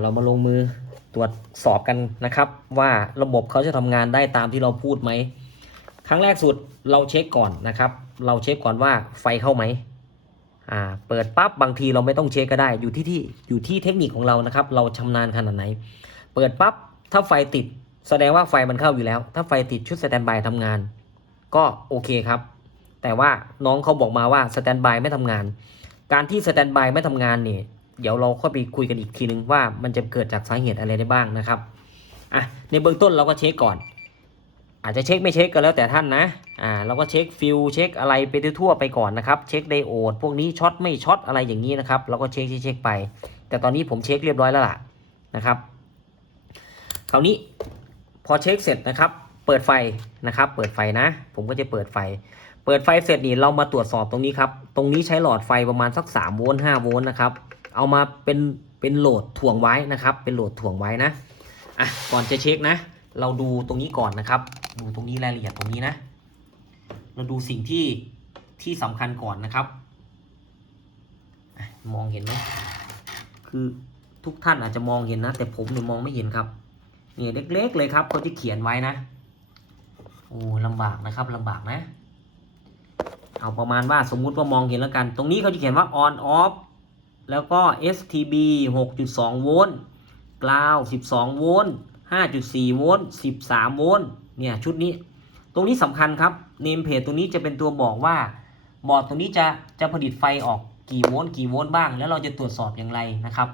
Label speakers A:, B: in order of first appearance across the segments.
A: เรามาลงมือตรวจสอบกันนะครับ ว่าระบบเขาจะทำงานได้ตามที่เราพูดไหม ครั้งแรกสุดเราเช็คก่อนนะครับ เราเช็คก่อนว่าไฟเข้าไหมอ่าเปิดปั๊บบางทีเราไม่ต้องเช็คก็ได้ อยู่ที่ที่อยู่ที่เทคนิคของเรานะครับ เราชำนาญขนาดไหน เปิดปั๊บถ้าไฟติด แสดงว่าไฟมันเข้าอยู่แล้ว ถ้าไฟติดชุดสแตนบายทำงาน ก็โอเคครับ แต่ว่าน้องเขาบอกมาว่าสแตนบายไม่ทำงาน การที่สแตนบายไม่ทำงานเนี่ย เดี๋ยวเราค่อยไปคุยกันอีกทีนึงว่ามันจะเกิดจากสาเหตุอะไรได้บ้างนะครับอะในเบื้องต้นเราก็เช็คก่อน อาจจะเช็คไม่เช็คก็แล้วแต่ท่านนะอ่าเราก็เช็คฟิลเช็คอะไรไปทั่วไปก่อนนะครับ เช็คไดโอดพวกนี้ช็อตไม่ช็อตอะไรอย่างนี้นะครับเราก็เช็คเช็คไป แต่ตอนนี้ผมเช็คเรียบร้อยแล้วล่ะนะครับ คราวนี้พอเช็คเสร็จนะครับ เปิดไฟนะครับ เปิดไฟนะ ผมก็จะเปิดไฟ เปิดไฟเสร็จนี่เรามาตรวจสอบตรงนี้ครับ ตรงนี้ใช้หลอดไฟประมาณสัก3โวลต์5โวลต์นะครับ เอามาเป็นเป็นโหลดถ่วงไว้นะครับ เป็นโหลดถ่วงไว้นะอะก่อนจะเช็คนะ เราดูตรงนี้ก่อนนะครับ ดูตรงนี้รายละเอียดตรงนี้นะ เราดูสิ่งที่ที่สำคัญก่อนนะครับ มองเห็นไหมคือทุกท่านอาจจะมองเห็นนะ แต่ผมเนี่ยมองไม่เห็นครับเนี่ยเล็ก ๆ เลยครับเขาที่เขียนไว้นะโอ้ลำบากนะครับลำบากนะ เอาประมาณว่าสมมุติว่ามองเห็นแล้วกัน ตรงนี้เขาจะเขียนว่า on off แล้วก็ STB 6.2 โวลต์กราว12 โวลต์5.4 โวลต์13 โวลต์เนี่ยชุดนี้ ตรงนี้สำคัญครับเนมเพจตรงนี้จะเป็นตัวบอกว่าบอร์ดตรงนี้จะจะผลิตไฟออกกี่โวลต์กี่โวลต์บ้าง แล้วเราจะตรวจสอบอย่างไรนะครับ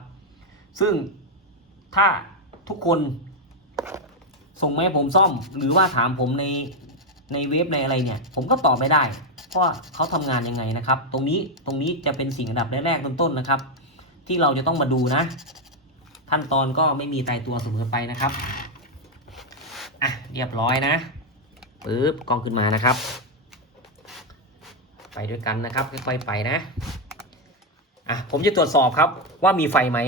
A: ซึ่งถ้าทุกคนส่งมาให้ผมซ่อม หรือว่าถามผมใน ในเว็บในอะไรเนี่ย ผมก็ตอบไม่ได้เพราะเขาทำงานยังไงนะครับ ตรงนี้ตรงนี้จะเป็นสิ่งอันดับแรกๆต้นๆนะครับ ที่เราจะต้องมาดูนะ ขั้นตอนก็ไม่มีตายตัวเสมอไปนะครับอะเรียบร้อยนะปึ๊บกล้องขึ้นมานะครับ ไปด้วยกันนะครับค่อยๆไปนะอะผมจะตรวจสอบครับว่ามีไฟไหม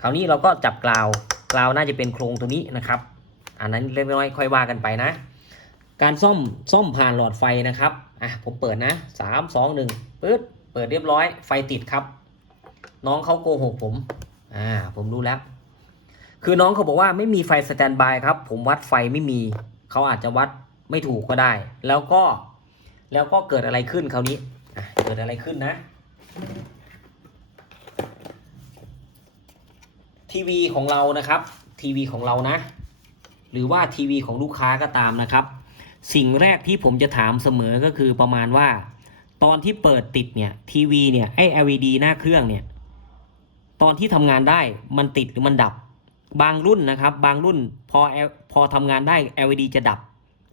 A: คราวนี้เราก็จับกราวกราวน่าจะเป็นโครงตัวนี้นะครับ อันนั้นเล็กน้อยค่อยว่ากันไปนะ การซ่อมซ่อมผ่านหลอดไฟนะครับอะผมเปิดนะสามสองหนึ่งปึ๊ดเปิดเรียบร้อยไฟติดครับ น้องเขาโกหกผมอ่าผมรู้แล้ว คือน้องเขาบอกว่าไม่มีไฟสแตนบายครับ ผมวัดไฟไม่มี เขาอาจจะวัดไม่ถูกก็ได้ แล้วก็แล้วก็เกิดอะไรขึ้นคราวนี้เกิดอะไรขึ้นนะทีวีของเรานะครับทีวีของเรานะ หรือว่าทีวีของลูกค้าก็ตามนะครับ สิ่งแรกที่ผมจะถามเสมอก็คือประมาณว่า ตอนที่เปิดติดเนี่ยทีวีเนี่ยไอ้ LED หน้าเครื่องเนี่ยตอนที่ทำงานได้มันติดหรือมันดับ บางรุ่นนะครับ บางรุ่นพอพอทำงานได้ LED จะดับ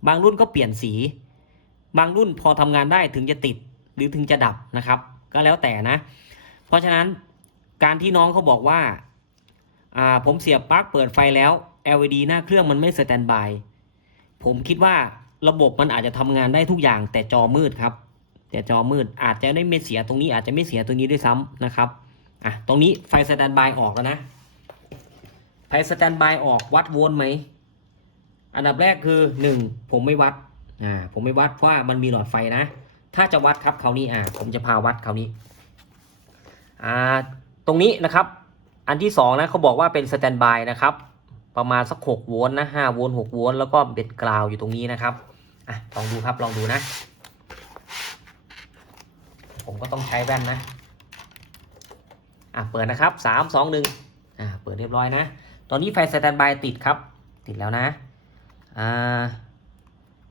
A: บางรุ่นก็เปลี่ยนสี บางรุ่นพอทำงานได้ถึงจะติดหรือถึงจะดับนะครับ ก็แล้วแต่นะ เพราะฉะนั้นการที่น้องเขาบอกว่าอ่าผมเสียบปลั๊กเปิดไฟแล้ว LED หน้าเครื่องมันไม่สแตนบายผมคิดว่า ระบบมันอาจจะทำงานได้ทุกอย่างแต่จอมืดครับ แต่จอมืดอาจจะได้ไม่เสียตรงนี้อาจจะไม่เสียตรงนี้ด้วยซ้ำนะครับอะตรงนี้ไฟสแตนบายออกแล้วนะไฟสแตนบายออกวัดโวลต์ไหมอันดับแรกคือ 1 ผมไม่วัดอ่าผมไม่วัดเพราะว่ามันมีหลอดไฟนะ ถ้าจะวัดครับคราวนี้อ่าผมจะพาวัดคราวนี้อ่าตรงนี้นะครับ อันที่สองนะเขาบอกว่าเป็นสแตนบายนะครับ ประมาณสัก6โวลต์นะ5โวลต์6โวลต์แล้วก็เบ็ดกราวอยู่ตรงนี้นะครับอะลองดูครับลองดูนะ ผมก็ต้องใช้แว่นนะอะเปิดนะครับสามสองหนึ่งอ่าเปิดเรียบร้อยนะ ตอนนี้ไฟสแตนบายติดครับ ติดแล้วนะอ่า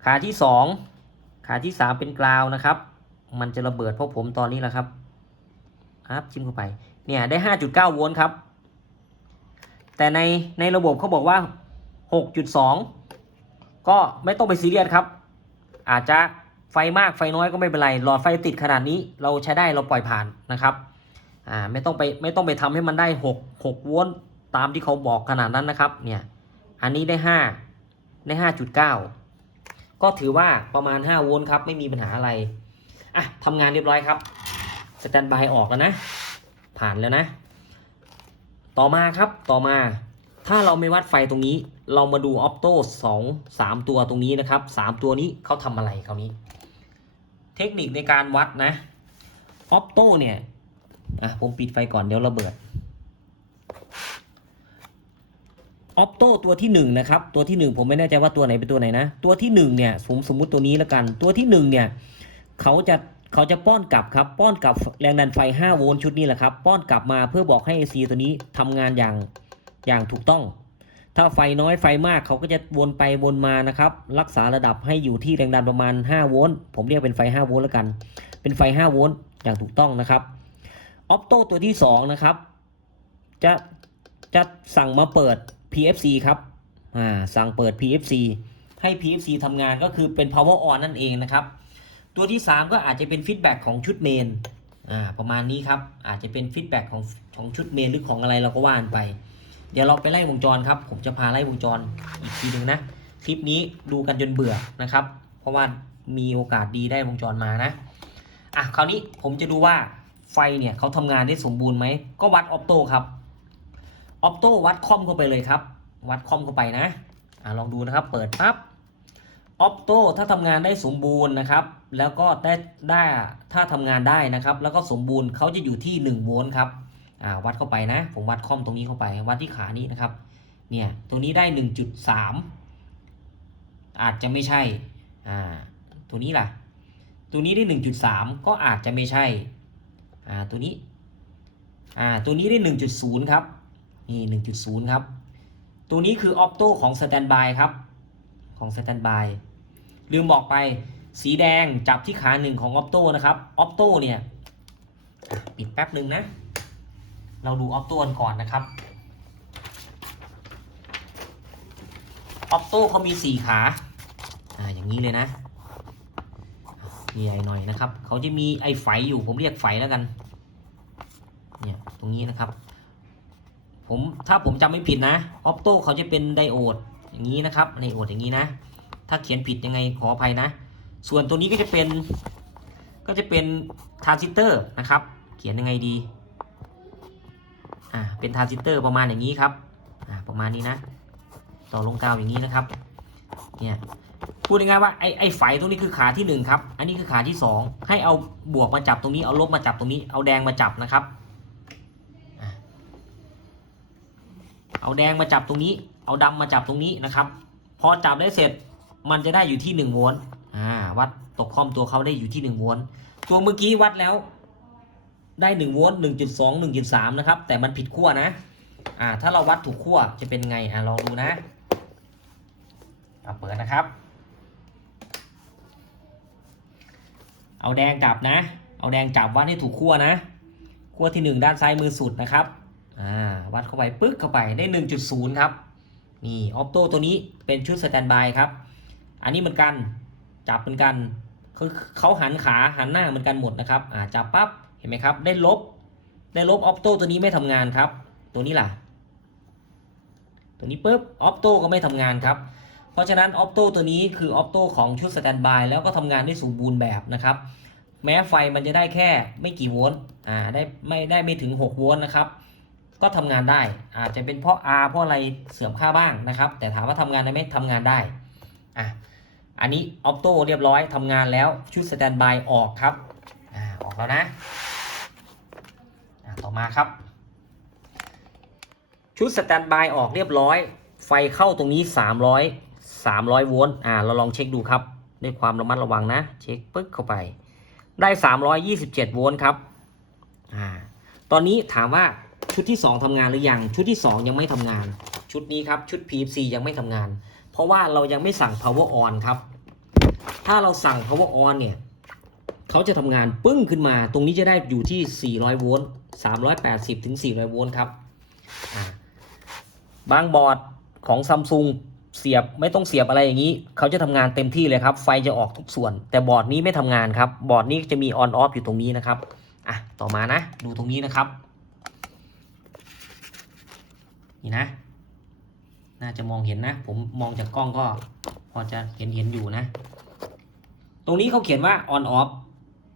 A: ขาที่สองขาที่สามเป็นกราวนะครับ มันจะระเบิดเพราะผมตอนนี้แหละครับครับจิ้มเข้าไปเนี่ยได้ห้าจุดเก้าโวลต์ครับ แต่ในในระบบเขาบอกว่าหกจุดสองก็ไม่ต้องไปซีเรียสครับ อาจจะไฟมากไฟน้อยก็ไม่เป็นไร หลอดไฟติดขนาดนี้เราใช้ได้เราปล่อยผ่านนะครับอ่าไม่ต้องไปไม่ต้องไปทำให้มันได้หกหกโวลต์ตามที่เขาบอกขนาดนั้นนะครับเนี่ยอันนี้ได้ห้าได้ห้าจุดเก้าก็ถือว่าประมาณห้าโวลต์ครับ ไม่มีปัญหาอะไรอะทำงานเรียบร้อยครับสแตนบายออกแล้วนะ ผ่านแล้วนะ ต่อมาครับต่อมาถ้าเราไม่วัดไฟตรงนี้ เรามาดูออปโต้สองสามตัวตรงนี้นะครับสามตัวนี้เขาทำอะไรคราวนี้ เทคนิคในการวัดนะออปโต้เนี่ยอะผมปิดไฟก่อนเดี๋ยวระเบิดออปโต้ตัวที่หนึ่งนะครับตัวที่หนึ่งผมไม่แน่ใจว่าตัวไหนเป็นตัวไหนนะ ตัวที่หนึ่งเนี่ยสมสมมุติตัวนี้แล้วกัน ตัวที่หนึ่งเนี่ยเขาจะ เขาจะป้อนกลับครับป้อนกลับแรงดันไฟ 5 โวลต์ชุดนี้แหละครับ ป้อนกลับมาเพื่อบอกให้ AC ตัวนี้ทำงานอย่างอย่างถูกต้อง ถ้าไฟน้อยไฟมากเขาก็จะวนไปวนมานะครับ รักษาระดับให้อยู่ที่แรงดันประมาณ 5 โวลต์ผมเรียกเป็นไฟ 5 โวลต์แล้วกัน เป็นไฟ 5 โวลต์อย่างถูกต้องนะครับออปโต้ตัวที่ 2 นะครับ จะจะสั่งมาเปิด PFC ครับอ่าสั่งเปิด PFC ให้ PFC ทำงานก็คือเป็น power on นั่นเองนะครับ ตัวที่ 3 ก็อาจจะเป็นฟีดแบ็กของชุดเมนอ่าประมาณนี้ครับ อาจจะเป็นฟีดแบ็กของของชุดเมนหรือของอะไรเราก็ว่านไป เดี๋ยวเราไปไล่วงจรครับ ผมจะพาไล่วงจรอีกทีหนึ่งนะคลิปนี้ดูกันจนเบื่อนะครับ เพราะว่ามีโอกาสดีได้วงจรมานะอะคราวนี้ผมจะดูว่าไฟเนี่ยเขาทำงานได้สมบูรณ์ไหม ก็วัดออปโต้ครับออปโต้วัดคอมเข้าไปเลยครับ วัดคอมเข้าไปนะอะลองดูนะครับ เปิดปั๊บ ออปโต้ถ้าทำงานได้สมบูรณ์นะครับ แล้วก็ได้ได้ถ้าทำงานได้นะครับ แล้วก็สมบูรณ์เขาจะอยู่ที่ 1 โวลต์ครับวัดเข้าไปนะ ผมวัดคอมตรงนี้เข้าไป วัดที่ขานี้นะครับ เนี่ยตรงนี้ได้ 1.3 อาจจะไม่ใช่อ่าตัวนี้ล่ะ ตัวนี้ได้ 1.3 ก็อาจจะไม่ใช่อ่าตัวนี้อ่าตัวนี้ได้ 1.0 ครับ นี่ 1.0 ครับ ตัวนี้คือออปโต้ของสแตนบายครับ ของสแตนบาย ลืมบอกไป สีแดงจับที่ขาหนึ่งของออปโต้นะครับออปโต้เนี่ยปิดแป๊บหนึ่งนะ เราดูออปโต้ก่อนนะครับออปโต้เขามี4ขาอ่าอย่างนี้เลยนะใหญ่หน่อยนะครับ เขาจะมีไอ้ไฟอยู่ ผมเรียกไฟแล้วกัน เนี่ย ตรงนี้นะครับ ผม ถ้าผมจำไม่ผิดนะ ออปโต้เขาจะเป็นไดโอด อย่างนี้นะครับ ไดโอดอย่างนี้นะ ถ้าเขียนผิดยังไงขออภัยนะ ส่วนตัวนี้ก็จะเป็นก็จะเป็นทรานซิสเตอร์นะครับ เขียนยังไงดี อ่า เป็นทรานซิสเตอร์ประมาณอย่างนี้ครับ อ่า ประมาณนี้นะ ต่อลงกาวอย่างนี้นะครับ เนี่ย พูดง่ายๆว่าไอ้ไอ้ไฟตรงนี้คือขาที่หนึ่งครับ อันนี้คือขาที่สองให้เอาบวกมาจับตรงนี้ เอาลบมาจับตรงนี้ เอาแดงมาจับนะครับ เอาแดงมาจับตรงนี้ เอาดำมาจับตรงนี้นะครับ พอจับได้เสร็จ มันจะได้อยู่ที่หนึ่งโวลต์อ่าวัดตกคอมตัวเขาได้อยู่ที่หนึ่งโวลต์ตัวเมื่อกี้วัดแล้วได้หนึ่งโวลต์หนึ่งจุดสองหนึ่งจุดสามนะครับ แต่มันผิดขั้วนะอ่าถ้าเราวัดถูกขั้วจะเป็นไงอ่าลองดูนะเอาเปิดนะครับ เอาแดงจับนะ เอาแดงจับวัดให้ถูกขั้วนะขั้วที่ 1 ด้านซ้ายมือสุดนะครับอ่าวัดเข้าไปปึ๊กเข้าไปได้ 1.0 ครับนี่ออปโต้ตัวนี้เป็นชุดสแตนบายครับ อันนี้เหมือนกันจับเหมือนกันคือเขาหันขาหันหน้าเหมือนกันหมดนะครับอ่าจับปั๊บเห็นไหมครับ ได้ลบได้ลบออปโต้ตัวนี้ไม่ทำงานครับ ตัวนี้ล่ะ ตัวนี้ปุ๊บออปโต้ก็ไม่ทำงานครับเพราะฉะนั้นออปโต้ตัวนี้คือออปโต้ของชุดสแตนบายแล้วก็ทำงานได้สมบูรณ์แบบนะครับแม้ไฟมันจะได้แค่ไม่กี่โวลต์อ่าได้ไม่ได้ไม่ถึง 6 โวลต์นะครับก็ทำงานได้อาจจะเป็นเพราะ R เพราะอะไรเสื่อมค่าบ้างนะครับ แต่ถามว่าทำงานได้ไหมทำงานได้ อะอันนี้ออโต้เรียบร้อยทำงานแล้วชุดสแตนบายออกครับอ่าออกแล้วนะอ่าต่อมาครับ ชุดสแตนบายออกเรียบร้อย ไฟเข้าตรงนี้ 300 300โวลต์อ่าเราลองเช็คดูครับ ด้วยความระมัดระวังนะ เช็คปึ๊กเข้าไป ได้ 327โวลต์ครับอ่าตอนนี้ถามว่าชุดที่ 2ทำงานหรือยัง ชุดที่ 2 ยังไม่ทำงาน ชุดนี้ครับ ชุด PFC ยังไม่ทำงาน เพราะว่าเรายังไม่สั่ง power on ครับ ถ้าเราสั่ง power on เนี่ยเขาจะทำงานปึ้งขึ้นมา ตรงนี้จะได้อยู่ที่ 400 โวลต์380 ถึง 400 โวลต์ครับ บางบอร์ดของซัมซุงเสียบไม่ต้องเสียบอะไรอย่างนี้ เขาจะทำงานเต็มที่เลยครับ ไฟจะออกทุกส่วน แต่บอร์ดนี้ไม่ทำงานครับ บอร์ดนี้จะมีออนออฟอยู่ตรงนี้นะครับ อะ ต่อมานะ ดูตรงนี้นะครับ นี่นะ น่าจะมองเห็นนะ ผมมองจากกล้องก็พอจะเห็นเห็นอยู่นะ ตรงนี้เขาเขียนว่า on off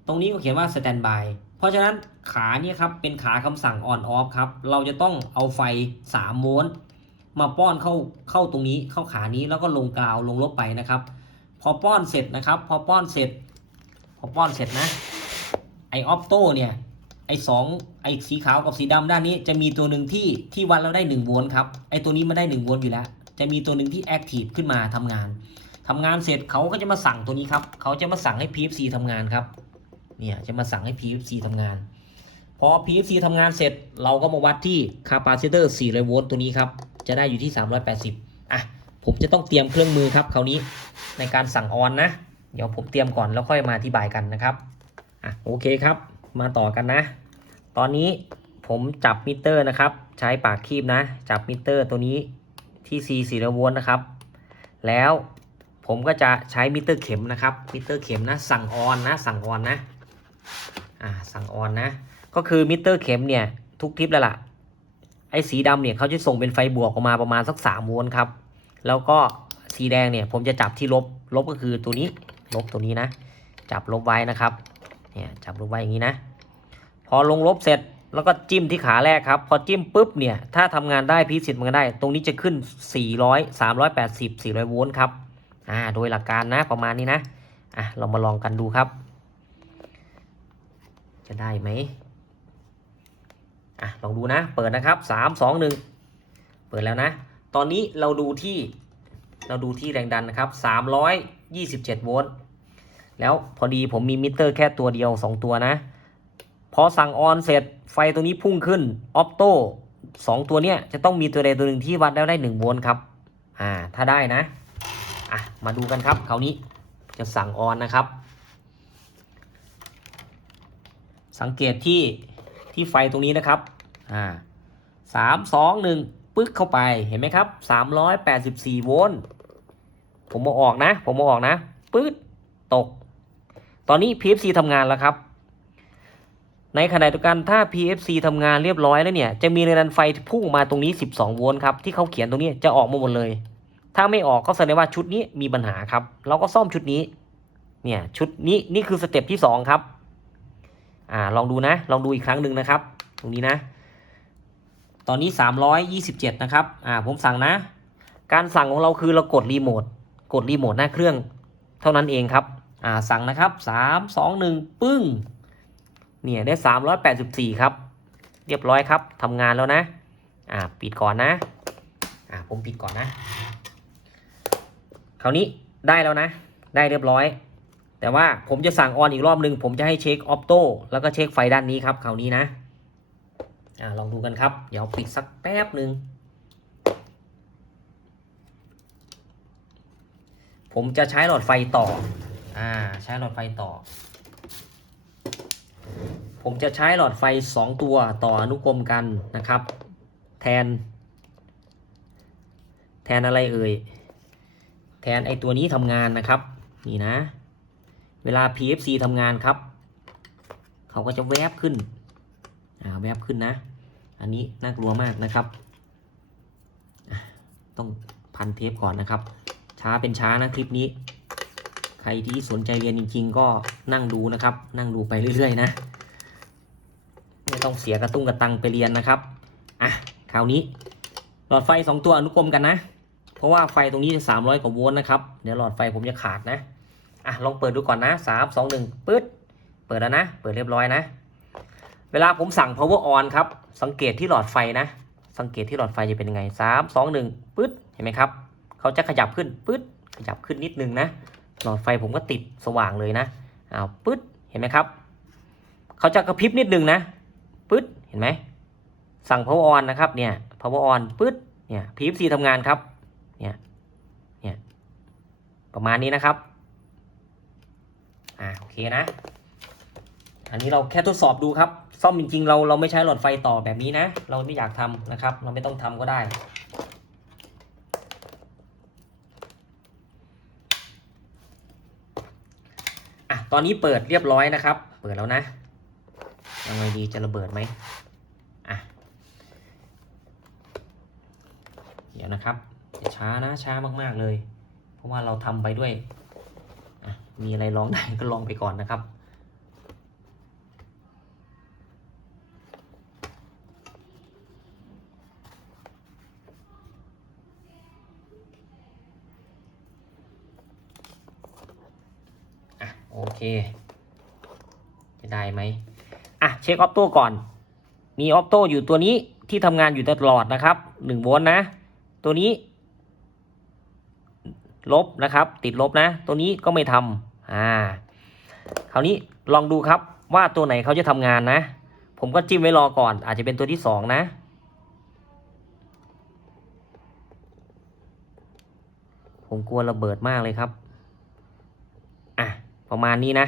A: ตรงนี้เขาเขียนว่า standby เพราะฉะนั้นขาเนี่ยครับเป็นขาคำสั่ง on off ครับ เราจะต้องเอาไฟ3โวลต์มาป้อนเข้าเข้าตรงนี้เข้าขานี้แล้วก็ลงกาวลงลบไปนะครับ พอป้อนเสร็จนะครับ พอป้อนเสร็จ พอป้อนเสร็จนะไอออปโต้เนี่ย ไอ้สองไอ้สีขาวกับสีดำด้านนี้ จะมีตัวหนึ่งที่ที่วัดแล้วได้1โวลต์ครับไอ้ตัวนี้มันได้1โวลต์อยู่แล้ว จะมีตัวหนึ่งที่แอคทีฟขึ้นมาทำงานทำงานเสร็จเขาก็จะมาสั่งตัวนี้ครับเขาจะมาสั่งให้ PFC ทำงานครับเนี่ยจะมาสั่งให้ PFC ทำงาน พอ PFC ทำงานเสร็จเราก็มาวัดที่คาปาซิเตอร์400โวลต์ตัวนี้ครับจะได้อยู่ที่ 380อะผมจะต้องเตรียมเครื่องมือครับคราวนี้ในการสั่งออนนะ เดี๋ยวผมเตรียมก่อนแล้วค่อยมาอธิบายกันนะครับอะโอเคครับ มาต่อกันนะ ตอนนี้ผมจับมิเตอร์นะครับ ใช้ปากคีบนะ จับมิเตอร์ตัวนี้ที่ C 4โวลต์นะครับ แล้วผมก็จะใช้มิเตอร์เข็มนะครับ มิเตอร์เข็มนะ สั่งออนนะ สั่งออนนะ อ่า สั่งออนนะ ก็คือมิเตอร์เข็มเนี่ยทุกทิปแล้วล่ะ ไอ้สีดำเนี่ยเขาจะส่งเป็นไฟบวกออกมาประมาณสัก3โวลต์ครับ แล้วก็สีแดงเนี่ยผมจะจับที่ลบ ลบก็คือตัวนี้ ลบตัวนี้นะ จับลบไว้นะครับ เนี่ยจับลบไว้อย่างนี้นะ พอลงลบเสร็จแล้วก็จิ้มที่ขาแรกครับ พอจิ้มปุ๊บเนี่ย ถ้าทำงานได้พีสิทธิ์มันก็ได้ ตรงนี้จะขึ้น 400 380 400โวลต์ครับอ่าโดยหลักการนะประมาณนี้นะอะเรามาลองกันดูครับ จะได้ไหมอะลองดูนะ เปิดนะครับ 3 2 1 เปิดแล้วนะ ตอนนี้เราดูที่เราดูที่แรงดันนะครับ 327 โวลต์ แล้วพอดีผมมีมิเตอร์แค่ตัวเดียว 2 ตัวนะ พอสั่งออนเสร็จไฟตัวนี้พุ่งขึ้นออปโต้สองตัวเนี้ยจะต้องมีตัวใดตัวหนึ่งที่วัดแล้วได้1โวลต์ครับ อ่า ถ้าได้นะ อะ มาดูกันครับคราวนี้จะสั่งออนนะครับ สังเกตที่ที่ไฟตรงนี้นะครับ อ่าสามสองหนึ่งปึ๊กเข้าไป เห็นไหมครับสามร้อยแปดสิบสี่โวลต์ ผมมาออกนะ ผมมาออกนะ ปึ๊ด ตก ตอนนี้ PFC ทำงานแล้วครับ ในขณะเดียวกันถ้า PFC ทำงานเรียบร้อยแล้วเนี่ย จะมีแรงดันไฟพุ่งมาตรงนี้ 12 โวลต์ครับ ที่เขาเขียนตรงนี้จะออกมาหมดเลย ถ้าไม่ออกก็แสดงว่าชุดนี้มีปัญหาครับ เราก็ซ่อมชุดนี้ เนี่ยชุดนี้นี่คือสเต็ปที่ 2 ครับ อ่าลองดูนะ ลองดูอีกครั้งหนึ่งนะครับ ตรงนี้นะ ตอนนี้ 327 นะครับ อ่าผมสั่งนะ การสั่งของเราคือเรากดรีโมท กดรีโมทหน้าเครื่อง เท่านั้นเองครับ อ่าสั่งนะครับ3 2 1ปึ้ง เนี่ยได้384ครับ เรียบร้อยครับทำงานแล้วนะ อ่าปิดก่อนนะ อ่าผมปิดก่อนนะ คราวนี้ได้แล้วนะ ได้เรียบร้อย แต่ว่าผมจะสั่งออนอีกรอบหนึ่งผมจะให้เช็คออปโต้แล้วก็เช็คไฟด้านนี้ครับคราวนี้นะ อ่าลองดูกันครับ เดี๋ยวปิดสักแป๊บหนึ่งผมจะใช้หลอดไฟต่อ อ่าใช้หลอดไฟต่อ ผมจะใช้หลอดไฟ 2 ตัวต่ออนุกรมกันนะครับ แทน แทนอะไรเอ่ย แทนไอตัวนี้ทำงานนะครับ นี่นะ เวลา PFC ทำงานครับ เขาก็จะแวบขึ้น อ่าแวบขึ้นนะ อันนี้น่ากลัวมากนะครับ ต้องพันเทปก่อนนะครับ ช้าเป็นช้านะคลิปนี้ ใครที่สนใจเรียนจริง ๆ ก็นั่งดูนะครับ นั่งดูไปเรื่อยๆนะไม่ต้องเสียกระตุ้งกระตังไปเรียนนะครับอะคราวนี้หลอดไฟ 2 ตัวอนุกรมกันนะ เพราะว่าไฟตรงนี้จะ 300 กว่าโวลต์นะครับ เดี๋ยวหลอดไฟผมจะขาดนะอะลองเปิดดูก่อนนะ 3 2 1ปึ๊ดเปิดแล้วนะ เปิดเรียบร้อยนะ เวลาผมสั่ง power on ครับ สังเกตที่หลอดไฟนะ สังเกตที่หลอดไฟจะเป็นยังไง 3 2 1ปึ๊ดเห็นไหมครับ เขาจะขยับขึ้นปึ๊ดขยับขึ้นนิดนึงนะ หลอดไฟผมก็ติดสว่างเลยนะอ้าวปึ๊ดเห็นไหมครับเขาจะกระพริบนิดนึงนะปึ๊ดเห็นไหมสั่ง power on นะครับเนี่ย power on ปึ๊ดเนี่ย PFC ทำงานครับเนี่ยเนี่ยประมาณนี้นะครับอ่าโอเคนะ อันนี้เราแค่ทดสอบดูครับ ซ่อมจริงๆเราเราไม่ใช้หลอดไฟต่อแบบนี้นะ เราไม่อยากทำนะครับ เราไม่ต้องทำก็ได้ ตอนนี้เปิดเรียบร้อยนะครับ เปิดแล้วนะยังไงดีจะระเบิดไหมอะ เดี๋ยวนะครับอย่าช้านะช้ามากๆเลย เพราะว่าเราทำไปด้วยอะมีอะไรลองได้ก็ลองไปก่อนนะครับ อะ โอ เค จะได้ไหมอะเช็คออฟโต้ก่อน มีออฟโต้อยู่ตัวนี้ที่ทำงานอยู่ตลอดนะครับหนึ่งโวลต์นะ ตัวนี้ ลบนะครับ ติดลบนะ ตัวนี้ก็ไม่ทำอ่าคราวนี้ลองดูครับว่าตัวไหนเขาจะทำงานนะ ผมก็จิ้มไว้รอก่อน อาจจะเป็นตัวที่สองนะผมกลัวระเบิดมากเลยครับ อะ ประมาณนี้นะ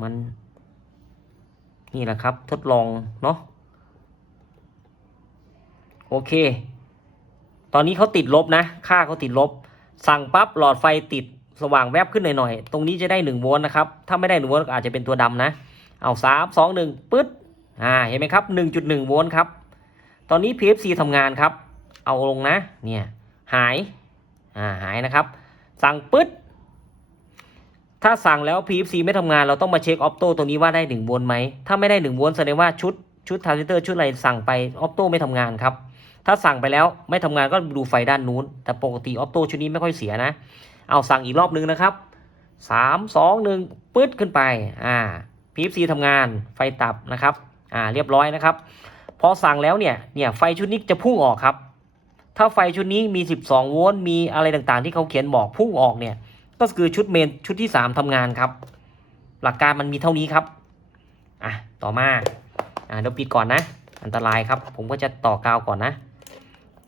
A: มันนี่แหละครับทดลองเนาะโอเค ตอนนี้เขาติดลบนะ ค่าเขาติดลบ สั่งปั๊บหลอดไฟติดสว่างแวบขึ้นหน่อยๆ ตรงนี้จะได้หนึ่งโวลต์นะครับ ถ้าไม่ได้หนึ่งโวลต์อาจจะเป็นตัวดำนะ เอาสามสองหนึ่งปึ๊ด อ่า เห็นไหมครับหนึ่งจุดหนึ่งโวลต์ครับ ตอนนี้ PFC ทำงานครับ เอาลงนะ เนี่ย หาย อ่า หายนะครับ สั่งปึ๊ด ถ้าสั่งแล้ว PFC ไม่ทำงานเราต้องมาเช็คออปโต้ตรงนี้ว่าได้1โวลต์ไหม ถ้าไม่ได้1โวลต์แสดงว่าชุดชุดทรานซิสเตอร์ชุดอะไรสั่งไปออปโต้ไม่ทำงานครับ ถ้าสั่งไปแล้วไม่ทำงานก็ดูไฟด้านนู้น แต่ปกติออปโต้ชุดนี้ไม่ค่อยเสียนะ เอาสั่งอีกรอบนึงนะครับสามสองหนึ่งปึ๊ดขึ้นไป อ่า PFC ทำงานไฟตับนะครับ อ่า เรียบร้อยนะครับ พอสั่งแล้วเนี่ย เนี่ยไฟชุดนี้จะพุ่งออกครับ ถ้าไฟชุดนี้มี 12 โวลต์มีอะไรต่างๆ ที่เขาเขียนบอกพุ่งออกเนี่ย ก็คือชุดเมนชุดที่ 3ทำงานครับ หลักการมันมีเท่านี้ครับอะต่อมาอ่าเดี๋ยวปิดก่อนนะ อันตรายครับ ผมก็จะต่อกาวก่อนนะ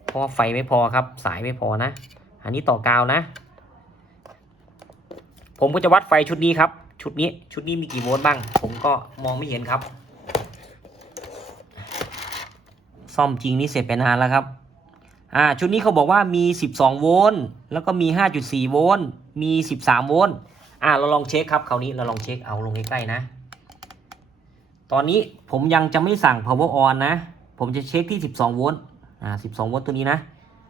A: เพราะว่าไฟไม่พอครับ สายไม่พอนะ อันนี้ต่อกาวนะ ผมก็จะวัดไฟชุดนี้ครับ ชุดนี้ชุดนี้มีกี่โวลต์บ้าง ผมก็มองไม่เห็นครับ ซ่อมจริงนี่เสร็จไปนานแล้วครับ อ่าชุดนี้เขาบอกว่ามี 12 โวลต์แล้วก็มี 5.4 โวลต์มี 13 โวลต์อ่าเราลองเช็คครับคราวนี้เราลองเช็คเอาลงใกล้ๆนะ ตอนนี้ผมยังจะไม่สั่ง power on นะ ผมจะเช็คที่ 12 โวลต์อ่า 12 โวลต์ตัวนี้นะ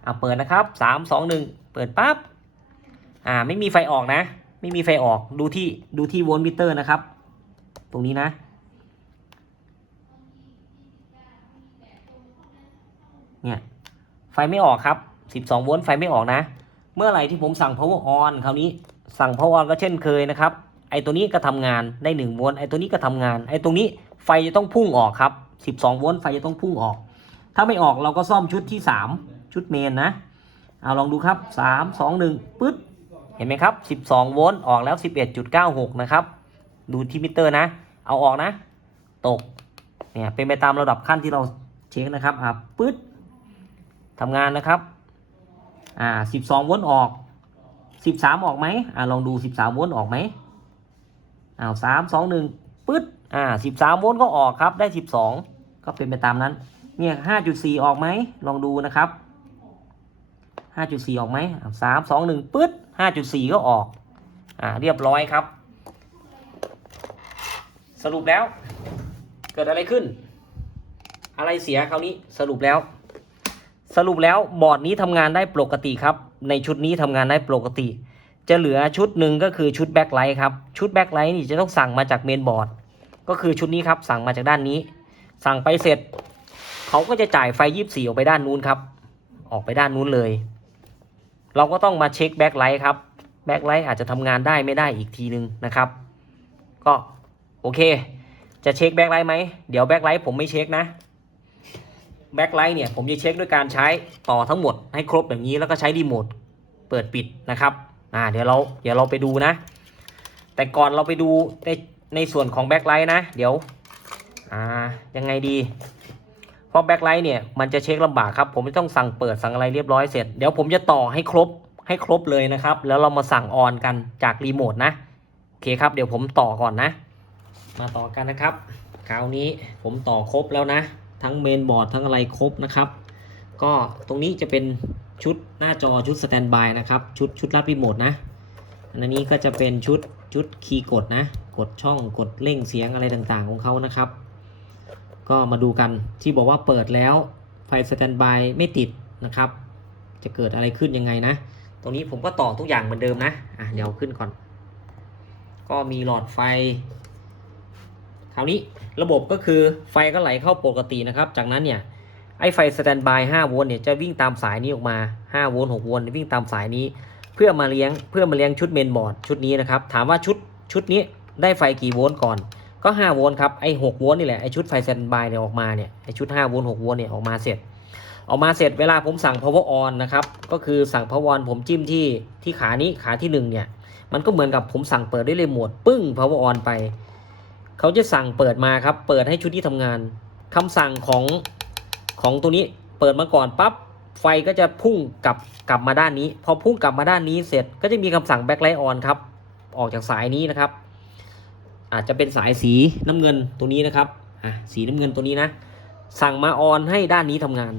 A: อ่าเปิดนะครับ 3 2 1 เปิดปั๊บอ่าไม่มีไฟออกนะ ไม่มีไฟออกดูที่ดูที่โวลต์มิเตอร์นะครับ ตรงนี้นะเนี่ย ไฟไม่ออกครับ 12 โวลต์ไฟไม่ออกนะ เมื่อไหร่ที่ผมสั่ง power on คราวนี้สั่ง power on ก็เช่นเคยนะครับ ไอ้ตัวนี้ก็ทำงานได้1โวลต์ไอ้ตัวนี้ก็ทำงาน ไอ้ตรงนี้ไฟจะต้องพุ่งออกครับ 12 โวลต์ไฟจะต้องพุ่งออก ถ้าไม่ออกเราก็ซ่อมชุดที่ 3 ชุดเมนนะ เอาลองดูครับ 3 2 1ปึ๊ด เห็นไหมครับ 12 โวลต์ออกแล้ว 11.96 นะครับ ดูที่มิเตอร์นะ เอาออกนะ ตก เนี่ยเป็นไปตามระดับขั้นที่เราเช็คนะครับ อะปึ๊ด ทำงานนะครับ อ่า12โวลต์ออก13ออกไหมอ่าลองดู13โวลต์ออกไหมอ้าว3 2 1ปึ๊ดอ่า13โวลต์ก็ออกครับได้12ก็เป็นไปตามนั้น เนี่ย5.4ออกไหมลองดูนะครับ5.4ออกไหมสามสอ้าว3 2 1ปึ๊ด5.4ก็ออก อ่าเรียบร้อยครับ สรุปแล้ว เกิดอะไรขึ้น อะไรเสียคราวนี้สรุปแล้ว สรุปแล้วบอร์ดนี้ทำงานได้ปกติครับ ในชุดนี้ทำงานได้ปกติ จะเหลือชุดหนึ่งก็คือชุดแบ็คไลท์ครับชุดแบ็คไลท์นี่จะต้องสั่งมาจากเมนบอร์ดก็คือชุดนี้ครับสั่งมาจากด้านนี้ สั่งไปเสร็จ เขาก็จะจ่ายไฟยีิบสี่ออกไปด้านนู้นครับ ออกไปด้านนู้นเลย เราก็ต้องมาเช็คแบ็คไลท์ครับแบ็คไลท์อาจจะทำงานได้ไม่ได้อีกทีนึงนะครับ ก็โอเค จะเช็คแบ็คไลท์ไหมเดี๋ยวแบ็คไลท์ผมไม่เช็คนะ แบ็คไลท์เนี่ยผมจะเช็คด้วยการใช้ต่อทั้งหมดให้ครบอย่างนี้แล้วก็ใช้รีโมทเปิดปิดนะครับอ่าเดี๋ยวเราเดี๋ยวเราไปดูนะ แต่ก่อนเราไปดูในในส่วนของแบ็คไลท์นะ เดี๋ยวอ่ายังไงดีเพราะแบ็คไลท์เนี่ยมันจะเช็คลำบากครับ ผมจะต้องสั่งเปิดสั่งอะไรเรียบร้อยเสร็จเดี๋ยวผมจะต่อให้ครบให้ครบเลยนะครับ แล้วเรามาสั่งออนกันจากรีโมทนะโอเคครับเดี๋ยวผมต่อก่อนนะ มาต่อกันนะครับคราวนี้ผมต่อครบแล้วนะ ทั้งเมนบอร์ดทั้งอะไรครบนะครับ ก็ตรงนี้จะเป็นชุดหน้าจอชุดสแตนบายนะครับ ชุดชุดรับรีโมทนะอันนี้ก็จะเป็นชุดชุดคีย์กดนะ กดช่องกดเร่งเสียงอะไรต่างๆของเขานะครับ ก็มาดูกันที่บอกว่าเปิดแล้วไฟสแตนบายไม่ติดนะครับ จะเกิดอะไรขึ้นยังไงนะ ตรงนี้ผมก็ต่อทุกอย่างเหมือนเดิมนะอะเดี๋ยวขึ้นก่อน ก็มีหลอดไฟ คราวนี้ระบบก็คือไฟก็ไหลเข้าปกตินะครับ จากนั้นเนี่ยไอ้ไฟสแตนบาย5โวลต์เนี่ยจะวิ่งตามสายนี้ออกมา5โวลต์6โวลต์วิ่งตามสายนี้ เพื่อมาเลี้ยงเพื่อมาเลี้ยงชุดเมนบอร์ดชุดนี้นะครับ ถามว่าชุดชุดนี้ได้ไฟกี่โวลต์ก่อน ก็5โวลต์ครับไอ้6โวลต์นี่แหละไอ้ชุดไฟสแตนบายเนี่ยออกมาเนี่ยไอ้ชุด5โวลต์6โวลต์เนี่ยออกมาเสร็จ ออกมาเสร็จเวลาผมสั่ง power on นะครับก็คือสั่ง power on ผมจิ้มที่ที่ขานี้ขาที่1เนี่ยมันก็เหมือนกับผมสั่งเปิดด้วยรีโมทปึ้ง power on ไป เขาจะสั่งเปิดมาครับ เปิดให้ชุดที่ทำงานคำสั่งของของตัวนี้เปิดมาก่อนปั๊บไฟก็จะพุ่งกลับกลับมาด้านนี้ พอพุ่งกลับมาด้านนี้เสร็จก็จะมีคำสั่ง backlight on ครับ ออกจากสายนี้นะครับ อาจจะเป็นสายสีน้ำเงินตัวนี้นะครับอะสีน้ำเงินตัวนี้นะ สั่งมาออนให้ด้านนี้ทำงาน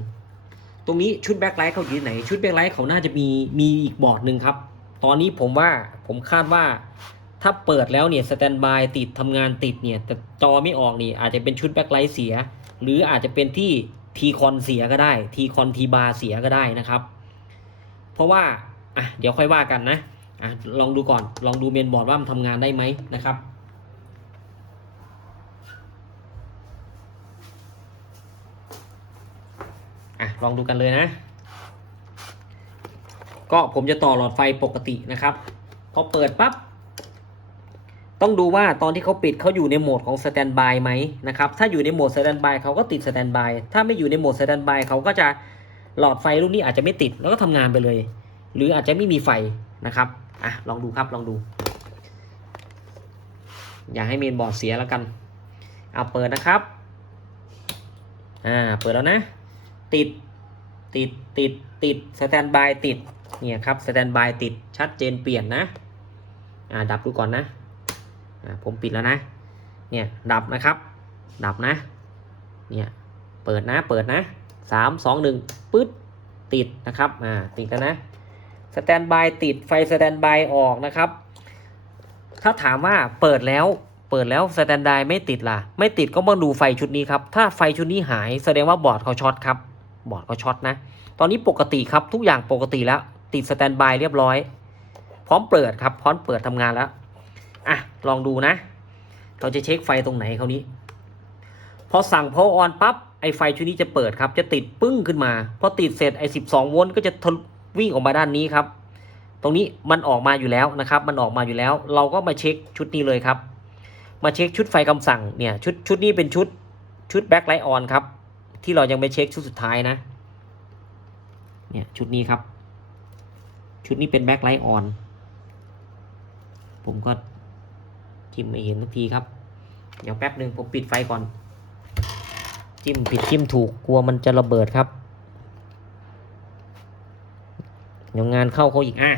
A: ตรงนี้ชุดแบ็คไลท์เขาอยู่ที่ไหน ชุดแบ็คไลท์เขาน่าจะมีมีอีกบอร์ดหนึ่งครับ ตอนนี้ผมว่าผมคาดว่า ถ้าเปิดแล้วเนี่ยสแตนบายติดทำงานติดเนี่ยแต่จอไม่ออกนี่อาจจะเป็นชุดแบ็คไลท์เสีย หรืออาจจะเป็นที่ทีคอนเสียก็ได้ทีคอนทีบาร์เสียก็ได้นะครับ เพราะว่าอะเดี๋ยวค่อยว่ากันนะอะลองดูก่อนลองดูเมนบอร์ดว่ามันทำงานได้ไหมนะครับอะลองดูกันเลยนะ ก็ผมจะต่อหลอดไฟปกตินะครับ พอเปิดปั๊บ ต้องดูว่าตอนที่เขาปิดเขาอยู่ในโหมดของสแตนบายไหมนะครับ ถ้าอยู่ในโหมดสแตนบายเขาก็ติดสแตนบาย ถ้าไม่อยู่ในโหมดสแตนบายเขาก็จะหลอดไฟลูกนี้อาจจะไม่ติดแล้วก็ทำงานไปเลย หรืออาจจะไม่มีไฟนะครับ อะ ลองดูครับ ลองดู อย่าให้เมนบอร์ดเสียแล้วกัน เอาเปิดนะครับ อ่า เปิดแล้วนะ ติด ติด ติด ติด สแตนบายติด เนี่ยครับ สแตนบายติด ชัดเจนเปลี่ยนนะ อ่า ดับดูก่อนนะ ผมปิดแล้วนะ เนี่ยดับนะครับ ดับนะ เนี่ยเปิดนะเปิดนะสามสองหนึ่งปึ๊ดติดนะครับอ่าติดแล้วนะสแตนบายติดไฟสแตนบายออกนะครับ ถ้าถามว่าเปิดแล้วเปิดแล้วสแตนบายไม่ติดล่ะ ไม่ติดก็มาดูไฟชุดนี้ครับ ถ้าไฟชุดนี้หายแสดงว่าบอร์ดเขาช็อตครับ บอร์ดเขาช็อตนะ ตอนนี้ปกติครับทุกอย่างปกติแล้ว ติดสแตนบายเรียบร้อย พร้อมเปิดครับ พร้อมเปิดทำงานแล้ว อะลองดูนะ เราจะเช็คไฟตรงไหนคราวนี้ พอสั่ง power on ปั๊บไอไฟชุดนี้จะเปิดครับ จะติดปึ้งขึ้นมา พอติดเสร็จไอ12โวลต์ก็จะวิ่งออกมาด้านนี้ครับ ตรงนี้มันออกมาอยู่แล้วนะครับ มันออกมาอยู่แล้ว เราก็มาเช็คชุดนี้เลยครับ มาเช็คชุดไฟคำสั่งเนี่ยชุดชุดนี้เป็นชุดชุด backlight on ครับ ที่เรายังไม่เช็คชุดสุดท้ายนะเนี่ยชุดนี้ครับ ชุดนี้เป็น backlight on ผมก็ จิ้มไม่เห็นสักทีครับ เดี๋ยวแป๊บหนึ่งผมปิดไฟก่อน จิ้มผิดจิ้มถูกกลัวมันจะระเบิดครับ เดี๋ยวงานเข้าเขาอีกอะ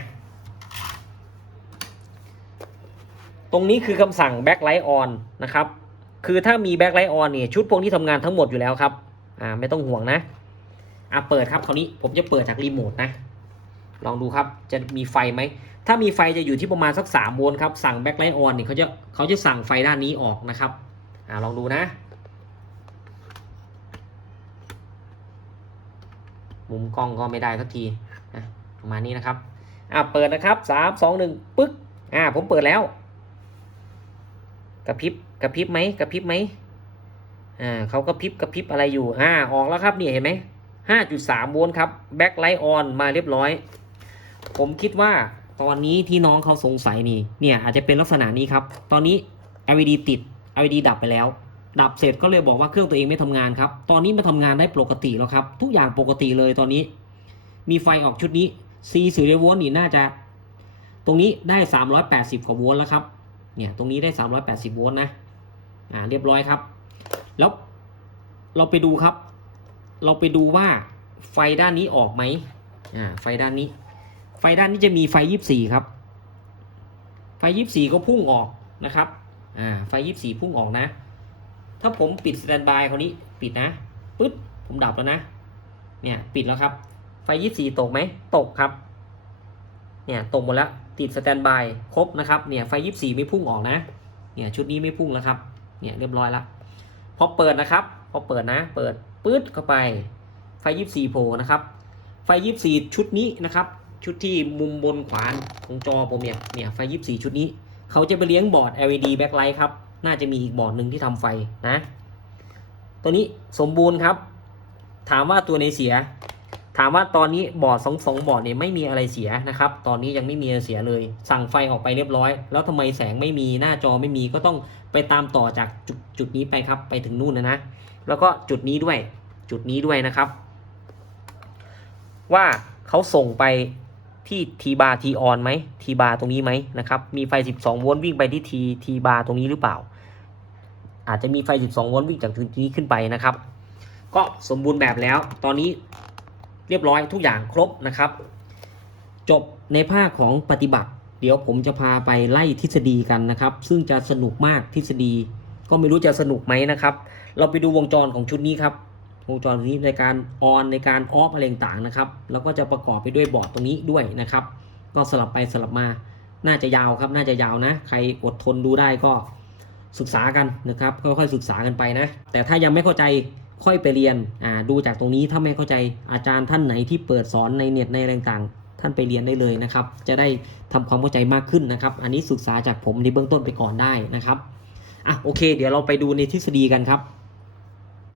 A: ตรงนี้คือคำสั่ง backlight on นะครับ คือถ้ามี backlight on เนี่ยชุดพวกนี้ทำงานทั้งหมดอยู่แล้วครับ อ่าไม่ต้องห่วงนะอะเปิดครับคราวนี้ผมจะเปิดจากรีโมทนะ ลองดูครับจะมีไฟไหม ถ้ามีไฟจะอยู่ที่ประมาณสัก3โวลต์ครับ สั่ง backlight on เนี่ยเขาจะเขาจะสั่งไฟด้านนี้ออกนะครับ อ่าลองดูนะ มุมกล้องก็ไม่ได้สักทีอะประมาณนี้นะครับ อ่าเปิดนะครับสามสองหนึ่งปึ๊ก อ่า ผมเปิดแล้ว กระพริบ กระพริบไหมกระพริบไหมอ่าเขากระพริบกระพริบอะไรอยู่ อ่า ออกแล้วครับนี่เห็นไหมห้าจุดสามโวลต์ครับ แบ็คไลท์ออนมาเรียบร้อย ผมคิดว่า ตอนนี้ที่น้องเขาสงสัยนี่ เนี่ยอาจจะเป็นลักษณะนี้ครับ ตอนนี้ LED ติด LED ดับไปแล้ว ดับเสร็จก็เลยบอกว่าเครื่องตัวเองไม่ทำงานครับ ตอนนี้มาทำงานได้ปกติแล้วครับ ทุกอย่างปกติเลยตอนนี้ มีไฟออกชุดนี้ C 0โวลต์นี่น่าจะ ตรงนี้ได้ 380กว่าโวลต์แล้วครับ เนี่ยตรงนี้ได้ 380โวลต์นะ อ่าเรียบร้อยครับ แล้วเราไปดูครับ เราไปดูว่าไฟด้านนี้ออกไหมอ่าไฟด้านนี้ ไฟด้านนี้จะมีไฟ24ครับ ไฟ24ก็พุ่งออกนะครับ อ่า ไฟ24พุ่งออกนะ ถ้าผมปิดสแตนบายคราวนี้ปิดนะปึ๊ดผมดับแล้วนะ เนี่ยปิดแล้วครับ ไฟ24ตกไหม ตกครับ เนี่ยตกหมดแล้ว ติดสแตนบายครบนะครับ เนี่ยไฟ24ไม่พุ่งออกนะ เนี่ยชุดนี้ไม่พุ่งแล้วครับ เนี่ยเรียบร้อยแล้วพอเปิดนะครับ พอเปิดนะ เปิดปื๊ดเข้าไป ไฟ24โผล่นะครับ ไฟ24ชุดนี้นะครับ ชุดที่มุมบนขวาของจอผมเนี่ยเนี่ยไฟ 24 ชุดนี้ เขาจะไปเลี้ยงบอร์ด LED backlight ครับ น่าจะมีอีกบอร์ดหนึ่งที่ทำไฟนะ ตัวนี้สมบูรณ์ครับ ถามว่าตัวไหนเสีย ถามว่าตอนนี้บอร์ดสองสองบอร์ดเนี่ยไม่มีอะไรเสียนะครับ ตอนนี้ยังไม่มีอะไรเสียเลย สั่งไฟออกไปเรียบร้อย แล้วทำไมแสงไม่มีหน้าจอไม่มีก็ต้องไปตามต่อจากจุดจุดนี้ไปครับ ไปถึงนู่นนะนะ แล้วก็จุดนี้ด้วย จุดนี้ด้วยนะครับ ว่าเขาส่งไป ที่ทีบาร์ทีออนไหมทีบาร์ตรงนี้ไหมนะครับ มีไฟ 12 โวลต์วิ่งไปที่ทีทีบาร์ตรงนี้หรือเปล่า อาจจะมีไฟ 12 โวลต์วิ่งจากจุดนี้ขึ้นไปนะครับ ก็สมบูรณ์แบบแล้ว ตอนนี้เรียบร้อยทุกอย่างครบนะครับ จบในภาคของปฏิบัติ เดี๋ยวผมจะพาไปไล่ทฤษฎีกันนะครับ ซึ่งจะสนุกมากทฤษฎี ก็ไม่รู้จะสนุกไหมนะครับ เราไปดูวงจรของชุดนี้ครับ วงจรนี้ในการออนในการออฟอะไรต่างๆนะครับ แล้วก็จะประกอบไปด้วยบอร์ดตรงนี้ด้วยนะครับ ก็สลับไปสลับมา น่าจะยาวครับ น่าจะยาวนะ ใครอดทนดูได้ก็ศึกษากันนะครับ ค่อยๆศึกษากันไปนะ แต่ถ้ายังไม่เข้าใจค่อยไปเรียน อ่า ดูจากตรงนี้ถ้าไม่เข้าใจอาจารย์ท่านไหนที่เปิดสอนในเน็ตในอะไรต่างๆท่านไปเรียนได้เลยนะครับ จะได้ทำความเข้าใจมากขึ้นนะครับ อันนี้ศึกษาจากผมในเบื้องต้นไปก่อนได้นะครับ อะ โอเค เดี๋ยวเราไปดูในทฤษฎีกันครับ